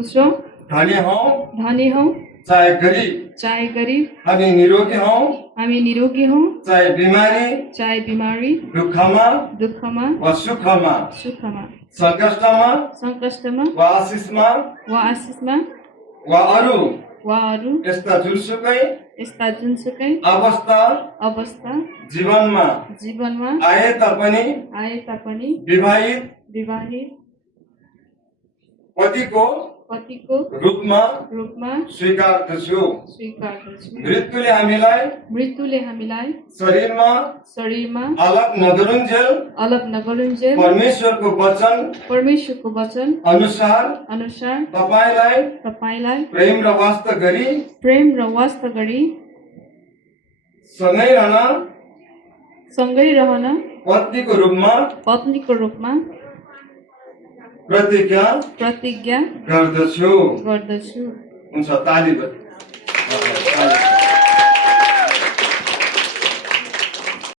दोस्रो, धनी हौं धनी हौं चाहे गरीब, चाहे गरीब, हामी निरोगी हौं हामी निरोगी हौं चाहे बिमारी, चाहे बिमारी, दुःखमा दुःखमा वा सुखमा, सुखमा, सङ्कष्टमा सङ्कष्टमा वा आशिषमा वा आशिषमा वा अरू वा अरू यस्ता जुनसुकै यस्ता जुनसुकै अवस्था जीवनमा आए तापनि विवाहित पतिको रूपमा स्वीकार्दछु। मृत्युले हामीलाई शरीरमा अलग नगरुन्जेल परमेश्वरको वचन अनुसार तपाईलाई प्रेम र वास्ता गरी सँगै रहन पत्नीको रूपमा प्रतिज्ञा गर्दछु। हुन्छ, ताली बजाऊ।